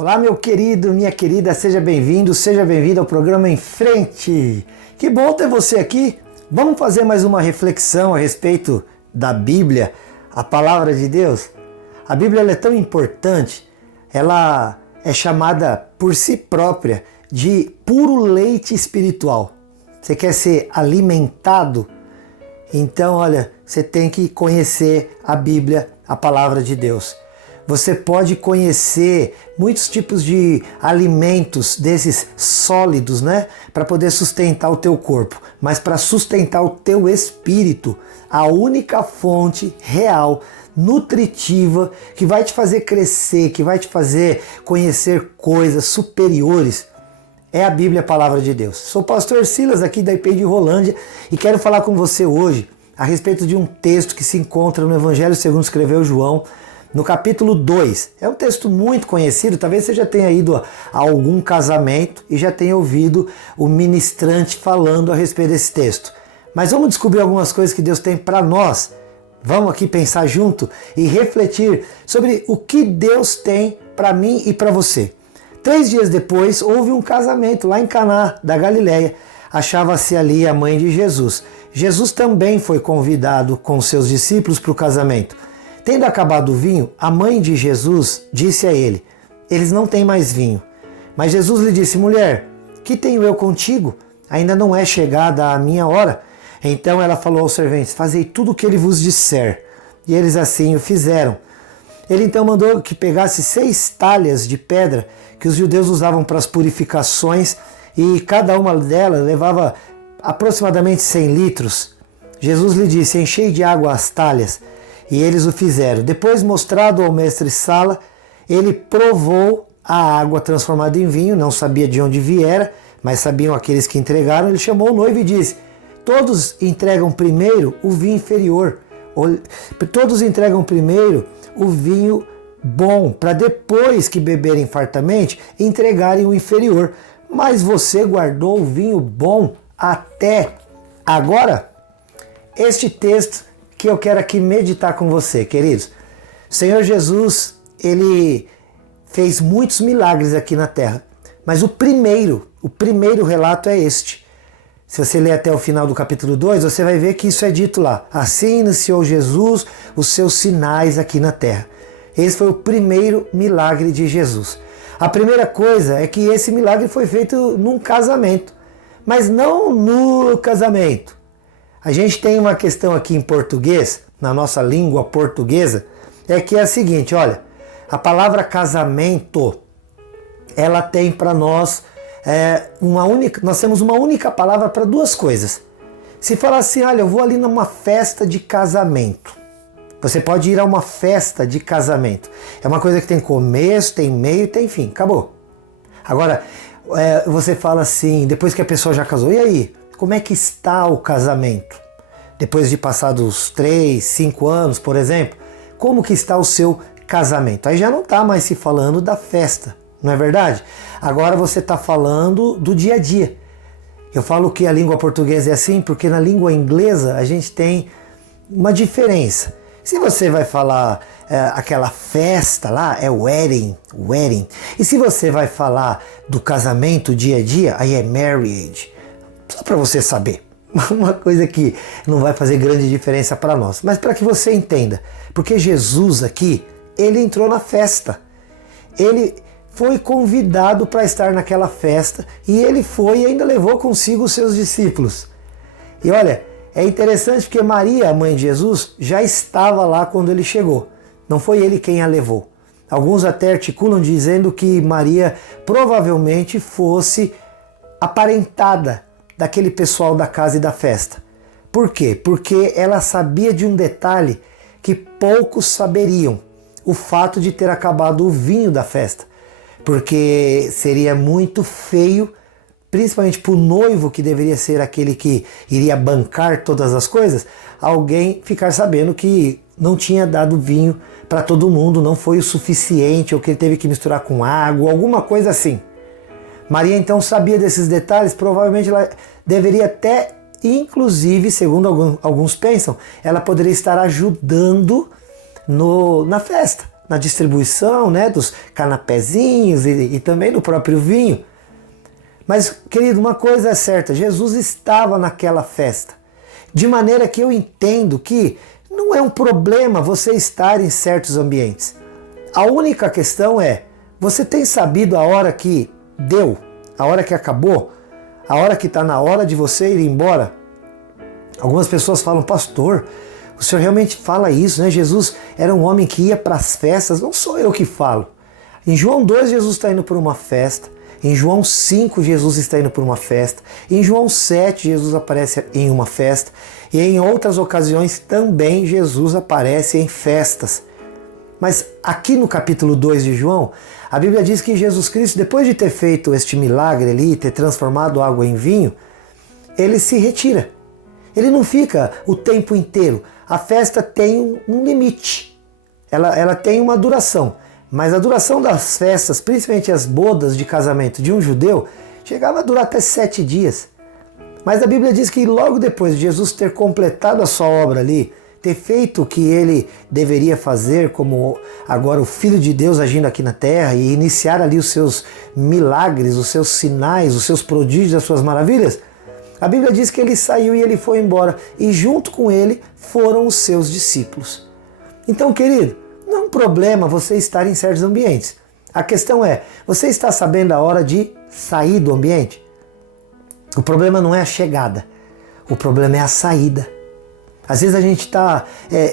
Olá, meu querido, minha querida, seja bem-vindo, seja bem-vinda ao programa Em Frente. Que bom ter você aqui. Vamos fazer mais uma reflexão a respeito da Bíblia, a Palavra de Deus. A Bíblia ela é tão importante, ela é chamada por si própria de puro leite espiritual. Você quer ser alimentado? Então, olha, você tem que conhecer a Bíblia, a Palavra de Deus. Você pode conhecer muitos tipos de alimentos desses sólidos, né? Para poder sustentar o teu corpo. Mas para sustentar o teu espírito, a única fonte real, nutritiva, que vai te fazer crescer, que vai te fazer conhecer coisas superiores, é a Bíblia, a Palavra de Deus. Sou o pastor Silas aqui da IP de Rolândia e quero falar com você hoje a respeito de um texto que se encontra no Evangelho segundo escreveu João, no capítulo 2. É um texto muito conhecido, talvez você já tenha ido a algum casamento e já tenha ouvido o ministrante falando a respeito desse texto. Mas vamos descobrir algumas coisas que Deus tem para nós. Vamos aqui pensar junto e refletir sobre o que Deus tem para mim e para você. 3 dias depois, houve um casamento lá em Caná da Galileia. Achava-se ali a mãe de Jesus. Jesus também foi convidado com seus discípulos para o casamento. Tendo acabado o vinho, a mãe de Jesus disse a ele: eles não têm mais vinho. Mas Jesus lhe disse: mulher, que tenho eu contigo? Ainda não é chegada a minha hora. Então ela falou aos serventes: fazei tudo o que ele vos disser. E eles assim o fizeram. Ele então mandou que pegasse 6 talhas de pedra que os judeus usavam para as purificações, e cada uma delas levava aproximadamente 100 litros. Jesus lhe disse: enchei de água as talhas. E eles o fizeram. Depois, mostrado ao mestre Sala, ele provou a água transformada em vinho, não sabia de onde viera, mas sabiam aqueles que entregaram. Ele chamou o noivo e disse: todos entregam primeiro o vinho inferior, todos entregam primeiro o vinho bom, para depois que beberem fartamente, entregarem o inferior. Mas você guardou o vinho bom até agora? Este texto que eu quero aqui meditar com você, queridos. O Senhor Jesus, ele fez muitos milagres aqui na terra, mas o primeiro relato é este. Se você ler até o final do capítulo 2, você vai ver que isso é dito lá. Assim iniciou Jesus os seus sinais aqui na terra. Esse foi o primeiro milagre de Jesus. A primeira coisa é que esse milagre foi feito num casamento, mas não no casamento. A gente tem uma questão aqui em português, na nossa língua portuguesa, é que é a seguinte, olha, a palavra casamento, ela tem para nós nós temos uma única palavra para 2 coisas. Se falar assim, olha, eu vou ali numa festa de casamento. Você pode ir a uma festa de casamento. É uma coisa que tem começo, tem meio, tem fim, acabou. Agora, você fala assim, depois que a pessoa já casou, e aí? Como é que está o casamento? Depois de passados 3, 5 anos, por exemplo, como que está o seu casamento? Aí já não está mais se falando da festa, não é verdade? Agora você está falando do dia a dia. Eu falo que a língua portuguesa é assim porque na língua inglesa a gente tem uma diferença. Se você vai falar aquela festa lá, é wedding. E se você vai falar do casamento dia a dia, aí é marriage. Só para você saber, uma coisa que não vai fazer grande diferença para nós, mas para que você entenda, porque Jesus aqui, ele entrou na festa, ele foi convidado para estar naquela festa e ele foi e ainda levou consigo os seus discípulos. E olha, é interessante porque Maria, a mãe de Jesus, já estava lá quando ele chegou, não foi ele quem a levou. Alguns até articulam dizendo que Maria provavelmente fosse aparentada daquele pessoal da casa e da festa. Por quê? Porque ela sabia de um detalhe que poucos saberiam, o fato de ter acabado o vinho da festa. Porque seria muito feio, principalmente para o noivo, que deveria ser aquele que iria bancar todas as coisas, alguém ficar sabendo que não tinha dado vinho para todo mundo, não foi o suficiente, ou que ele teve que misturar com água, alguma coisa assim. Maria então sabia desses detalhes, provavelmente ela deveria até, inclusive, segundo alguns pensam, ela poderia estar ajudando na festa. na distribuição, né, dos canapézinhos e também do próprio vinho. Mas, querido, uma coisa é certa, Jesus estava naquela festa. De maneira que eu entendo que não é um problema você estar em certos ambientes. A única questão é, você tem sabido a hora que deu, a hora que acabou, a hora que está na hora de você ir embora? Algumas pessoas falam, pastor, o senhor realmente fala isso, né? Jesus era um homem que ia para as festas, não sou eu que falo. Em João 2, Jesus está indo para uma festa. Em João 5, Jesus está indo para uma festa. Em João 7, Jesus aparece em uma festa. E em outras ocasiões também Jesus aparece em festas. Mas aqui no capítulo 2 de João, a Bíblia diz que Jesus Cristo, depois de ter feito este milagre ali, ter transformado água em vinho, ele se retira. Ele não fica o tempo inteiro. A festa tem um limite. Ela tem uma duração. Mas a duração das festas, principalmente as bodas de casamento de um judeu, chegava a durar até 7 dias. Mas a Bíblia diz que logo depois de Jesus ter completado a sua obra ali, ter feito o que ele deveria fazer como agora o Filho de Deus agindo aqui na terra e iniciar ali os seus milagres, os seus sinais, os seus prodígios, as suas maravilhas, a Bíblia diz que ele saiu e ele foi embora e junto com ele foram os seus discípulos. Então, querido, não é um problema você estar em certos ambientes. A questão é, você está sabendo a hora de sair do ambiente? O problema não é a chegada, o problema é a saída. Às vezes a gente está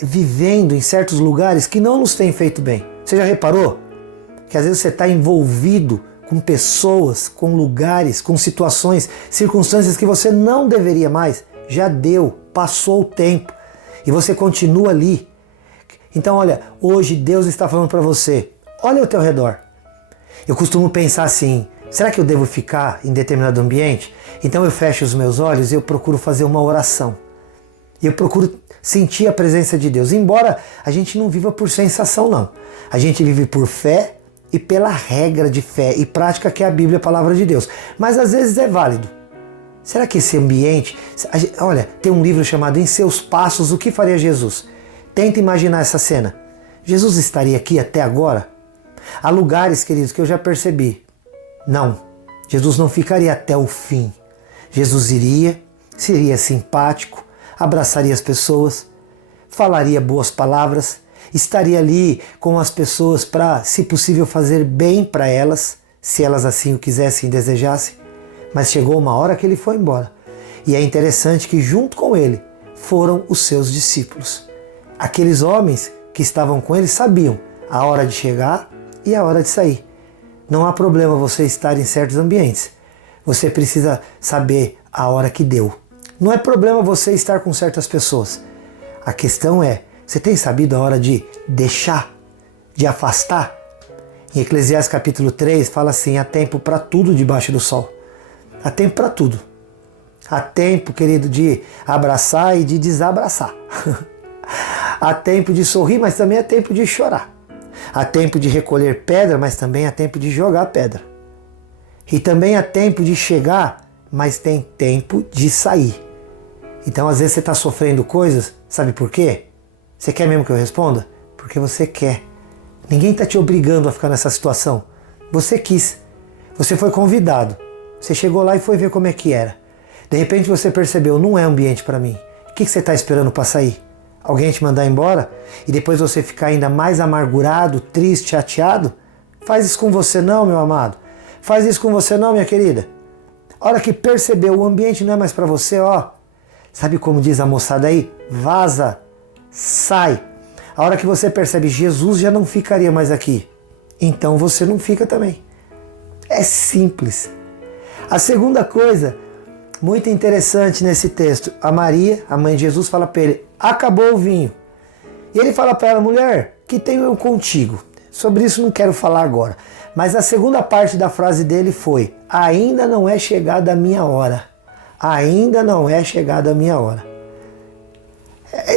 vivendo em certos lugares que não nos têm feito bem. Você já reparou? Que às vezes você está envolvido com pessoas, com lugares, com situações, circunstâncias que você não deveria mais. Já deu, passou o tempo e você continua ali. Então olha, hoje Deus está falando para você, olha ao teu redor. Eu costumo pensar assim, será que eu devo ficar em determinado ambiente? Então eu fecho os meus olhos e eu procuro fazer uma oração. Eu procuro sentir a presença de Deus. Embora a gente não viva por sensação não. A gente vive por fé e pela regra de fé e prática que é a Bíblia, a palavra de Deus. Mas às vezes é válido. Será que esse ambiente... Olha, tem um livro chamado Em Seus Passos, o que faria Jesus? Tenta imaginar essa cena. Jesus estaria aqui até agora? Há lugares, queridos, que eu já percebi. Não, Jesus não ficaria até o fim. Jesus iria, seria simpático, abraçaria as pessoas, falaria boas palavras, estaria ali com as pessoas para, se possível, fazer bem para elas, se elas assim o quisessem e desejassem. Mas chegou uma hora que ele foi embora. E é interessante que junto com ele foram os seus discípulos. Aqueles homens que estavam com ele sabiam a hora de chegar e a hora de sair. Não há problema você estar em certos ambientes. Você precisa saber a hora que deu. Não é problema você estar com certas pessoas. A questão é, você tem sabido a hora de deixar, de afastar? Em Eclesiastes capítulo 3 fala assim, há tempo para tudo debaixo do sol. Há tempo para tudo. Há tempo, querido, de abraçar e de desabraçar. Há tempo de sorrir, mas também há tempo de chorar. Há tempo de recolher pedra, mas também há tempo de jogar pedra. E também há tempo de chegar, mas tem tempo de sair. Então às vezes você está sofrendo coisas, sabe por quê? Você quer mesmo que eu responda? Porque você quer. Ninguém está te obrigando a ficar nessa situação. Você quis. Você foi convidado. Você chegou lá e foi ver como é que era. De repente você percebeu, não é ambiente para mim. O que você está esperando para sair? Alguém te mandar embora? E depois você ficar ainda mais amargurado, triste, chateado? Faz isso com você não, meu amado. Faz isso com você não, minha querida. A hora que percebeu, o ambiente não é mais para você, ó. Sabe como diz a moçada aí? Vaza, sai. A hora que você percebe, Jesus já não ficaria mais aqui. Então você não fica também. É simples. A segunda coisa, muito interessante nesse texto, a Maria, a mãe de Jesus, fala para ele, acabou o vinho. E ele fala para ela, mulher, que tenho eu contigo? Sobre isso não quero falar agora. Mas a segunda parte da frase dele foi, ainda não é chegada a minha hora. Ainda não é chegada a minha hora.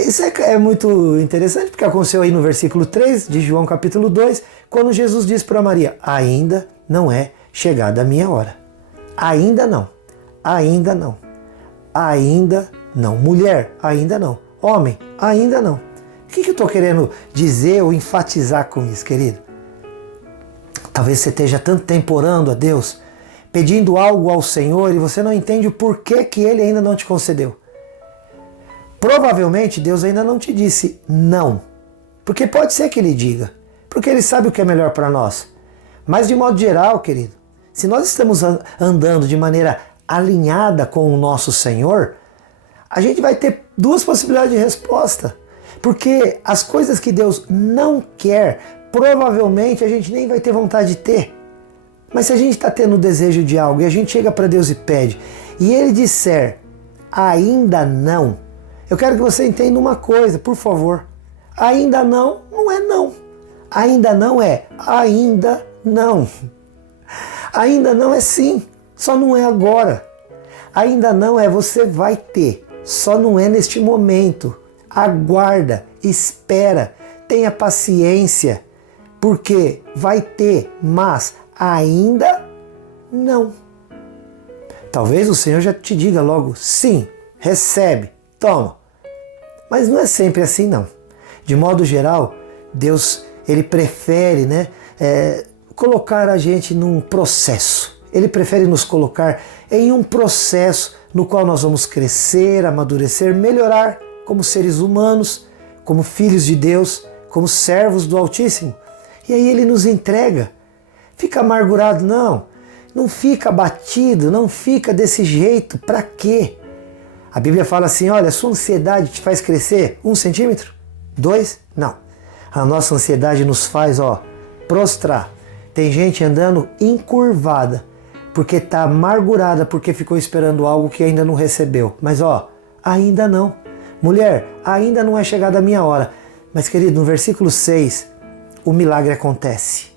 Isso é muito interessante, porque aconteceu aí no versículo 3 de João capítulo 2, quando Jesus diz para Maria, ainda não é chegada a minha hora. Ainda não. Ainda não. Ainda não. Mulher, ainda não. Homem, ainda não. O que eu estou querendo dizer ou enfatizar com isso, querido? Talvez você esteja tanto tempo orando a Deus, pedindo algo ao Senhor e você não entende o porquê que Ele ainda não te concedeu. Provavelmente Deus ainda não te disse não, porque pode ser que Ele diga, porque Ele sabe o que é melhor para nós. Mas de modo geral, querido, se nós estamos andando de maneira alinhada com o nosso Senhor, a gente vai ter duas possibilidades de resposta. Porque as coisas que Deus não quer, provavelmente a gente nem vai ter vontade de ter. Mas se a gente está tendo o desejo de algo e a gente chega para Deus e pede, e Ele disser, ainda não, eu quero que você entenda uma coisa, por favor. Ainda não, não é não. Ainda não é ainda não. Ainda não é sim, só não é agora. Ainda não é você vai ter, só não é neste momento. Aguarda, espera, tenha paciência, porque vai ter, mas ainda não. Talvez o Senhor já te diga logo, sim, recebe, toma. Mas não é sempre assim não. De modo geral, Deus Ele prefere colocar a gente num processo. Ele prefere nos colocar em um processo no qual nós vamos crescer, amadurecer, melhorar como seres humanos, como filhos de Deus, como servos do Altíssimo. E aí Ele nos entrega. Fica amargurado? Não. Não fica abatido, não fica desse jeito. Para quê? A Bíblia fala assim, olha, a sua ansiedade te faz crescer 1 centímetro? 2? Não. A nossa ansiedade nos faz, prostrar. Tem gente andando encurvada, porque está amargurada, porque ficou esperando algo que ainda não recebeu. Mas ainda não. Mulher, ainda não é chegada a minha hora. Mas querido, no versículo 6, o milagre acontece.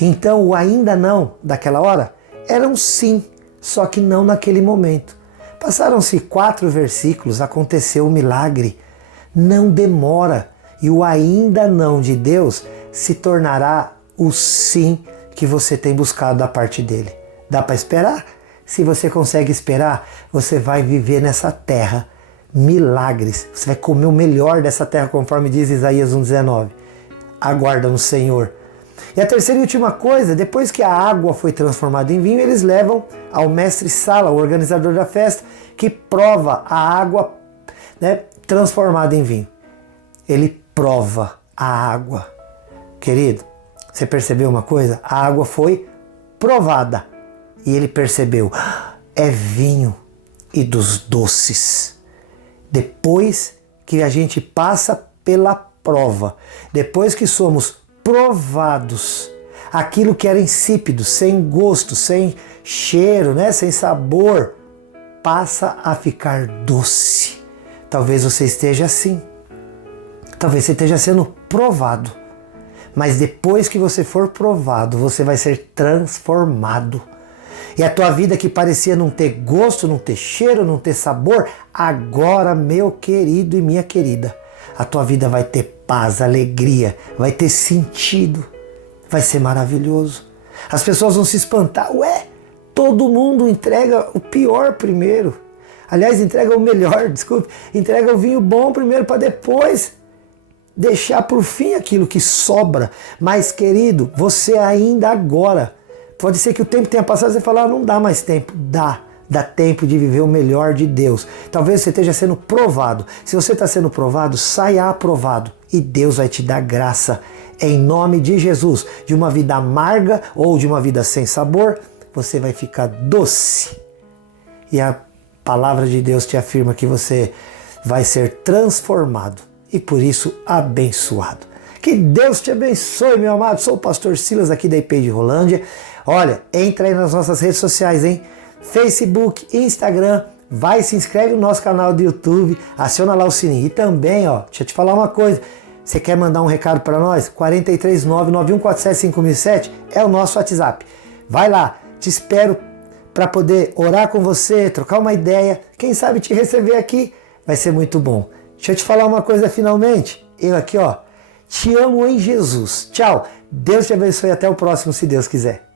Então o ainda não daquela hora era um sim, só que não naquele momento. Passaram-se 4 versículos, aconteceu o milagre. Não demora. E o ainda não de Deus se tornará o sim que você tem buscado da parte dele. Dá para esperar? Se você consegue esperar, você vai viver nessa terra milagres. Você vai comer o melhor dessa terra, conforme diz Isaías 1,19. Aguarda no Senhor. E a terceira e última coisa, depois que a água foi transformada em vinho, eles levam ao mestre Sala, o organizador da festa, que prova a água transformada em vinho. Ele prova a água. Querido, você percebeu uma coisa? A água foi provada. E ele percebeu, é vinho e dos doces. Depois que a gente passa pela prova, depois que somos provados, aquilo que era insípido, sem gosto, sem cheiro, sem sabor, passa a ficar doce. Talvez você esteja assim. Talvez você esteja sendo provado. Mas depois que você for provado, você vai ser transformado. E a tua vida que parecia não ter gosto, não ter cheiro, não ter sabor, agora, meu querido e minha querida, a tua vida vai ter paz, alegria, vai ter sentido, vai ser maravilhoso. As pessoas vão se espantar, todo mundo entrega o pior primeiro. Aliás, entrega o melhor, entrega o vinho bom primeiro para depois deixar por fim aquilo que sobra. Mas, querido, você ainda agora, pode ser que o tempo tenha passado e você falar, não dá mais tempo. Dá tempo de viver o melhor de Deus. Talvez você esteja sendo provado. Se você está sendo provado, saia aprovado. E Deus vai te dar graça. Em nome de Jesus. De uma vida amarga ou de uma vida sem sabor, você vai ficar doce. E a palavra de Deus te afirma que você vai ser transformado. E por isso abençoado. Que Deus te abençoe, meu amado. Sou o pastor Silas aqui da IP de Rolândia. Olha, entra aí nas nossas redes sociais, hein? Facebook, Instagram, vai se inscreve no nosso canal do YouTube, aciona lá o sininho. E também, deixa eu te falar uma coisa, você quer mandar um recado para nós? 439-9147-5007 é o nosso WhatsApp. Vai lá, te espero para poder orar com você, trocar uma ideia, quem sabe te receber aqui, vai ser muito bom. Deixa eu te falar uma coisa finalmente, eu aqui te amo em Jesus. Tchau, Deus te abençoe, até o próximo, se Deus quiser.